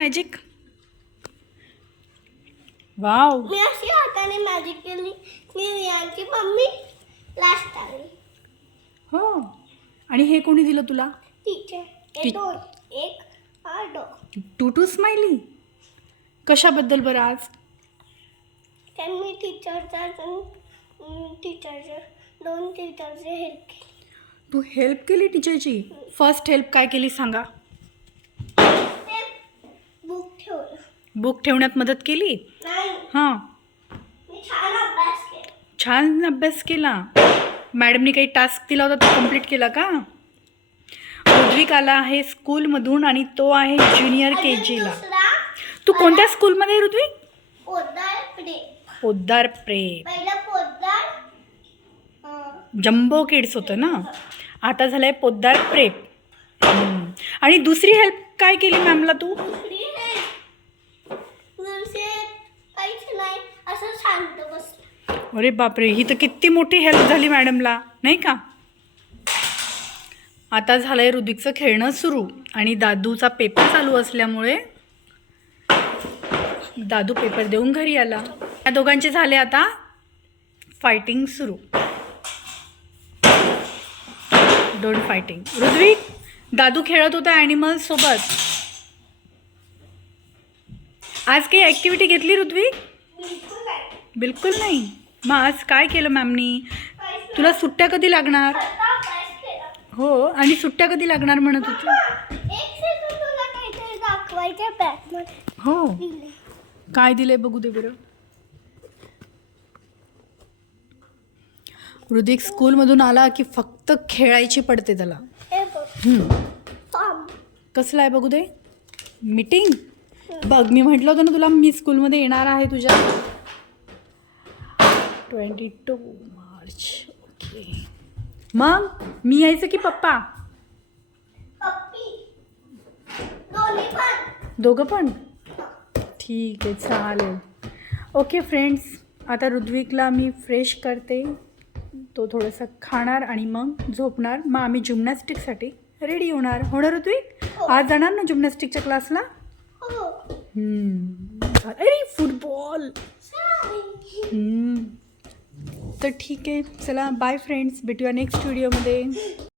Magic. Wow. मी अशी हाताने magic केली की रियांची मम्मी लास्ट आली. हो. आणि हे कोणी दिलं तुला? टीचर. हे दोन, एक और दो. To smiley. कशाबद्दल बरं आज? त्यांनी दोन टीचरचे हेल्प केली. तू हेल्प केली टीचरची? फर्स्ट हेल्प काय केली सांगा? ते बुक ठेवलं. बुक ठेवण्यात मदत केली? नाही, हां. मी छान अभ्यास केला. छान अभ्यास केला. मॅडमनी काही टास्क दिला होता तो कंप्लीट केला का? रुद्विक आला आहे स्कूलमधून आणि तो आहे ज्युनियर KGला. तू कोणत्या स्कूलमध्ये आहे रुद्विक? पोद्दार प्रे. पोद्दार प्रे. पहिलं पोद्दार जम्बो किड्स होतं ना, आता झालंय पोद्दार प्रेप. आणि दुसरी हेल्प काय केली मॅमला तू? दुसरी काहीच नाही, असं शांत बसलं. अरे बापरे, ही तर किती मोठी हेल्प झाली मॅडमला, नाही का? आता झालंय रुद्विकचं खेळणं सुरू आणि दादूचा पेपर चालू असल्यामुळे दादू पेपर देऊन घरी आला. या दोघांचे झाले आता फायटिंग सुरू. Don't fighting. रुद्विक, दादू खेळत होता ॲनिमल्स सोबत. आज काही ॲक्टिव्हिटी घेतली रुद्विक? बिलकुल नाही. बिलकुल नाही. मग आज काय केलं मॅमनी? तुला सुट्ट्या कधी लागणार? अभ्यास केला. हो, आणि सुट्ट्या कधी लागणार म्हणत होती? एक सेकंद, तुला काहीतरी दाखवायचं बॅगमध्ये. हो. काय दिलंय बघू दे बरं. रुद्विक स्कूलमधून आला की फक्त खेळायची पडते त्याला. हे बघ. फॉर्म. कसलं आहे बघू दे. मीटिंग. बघ, मी म्हटलं होतं ना तुला, मी स्कूलमध्ये येणार आहे तुझ्या. 22 मार्च. ओके. मग मी यायचं की पप्पा? पप्पी. दोन्ही पण. दोघं पण? ठीक आहे, चालेल. ओके फ्रेंड्स, आता रुद्विकला मी फ्रेश करते. तो थोडंसं खाणार आणि मग झोपणार. मग आम्ही जिम्नॅस्टिकसाठी रेडी होणार. होणार रुद्विक? आज जाणार ना जिम्नॅस्टिकच्या क्लासला? हो. अरे फुटबॉल. तर ठीक आहे, चला बाय फ्रेंड्स, भेटूया नेक्स्ट व्हिडिओमध्ये.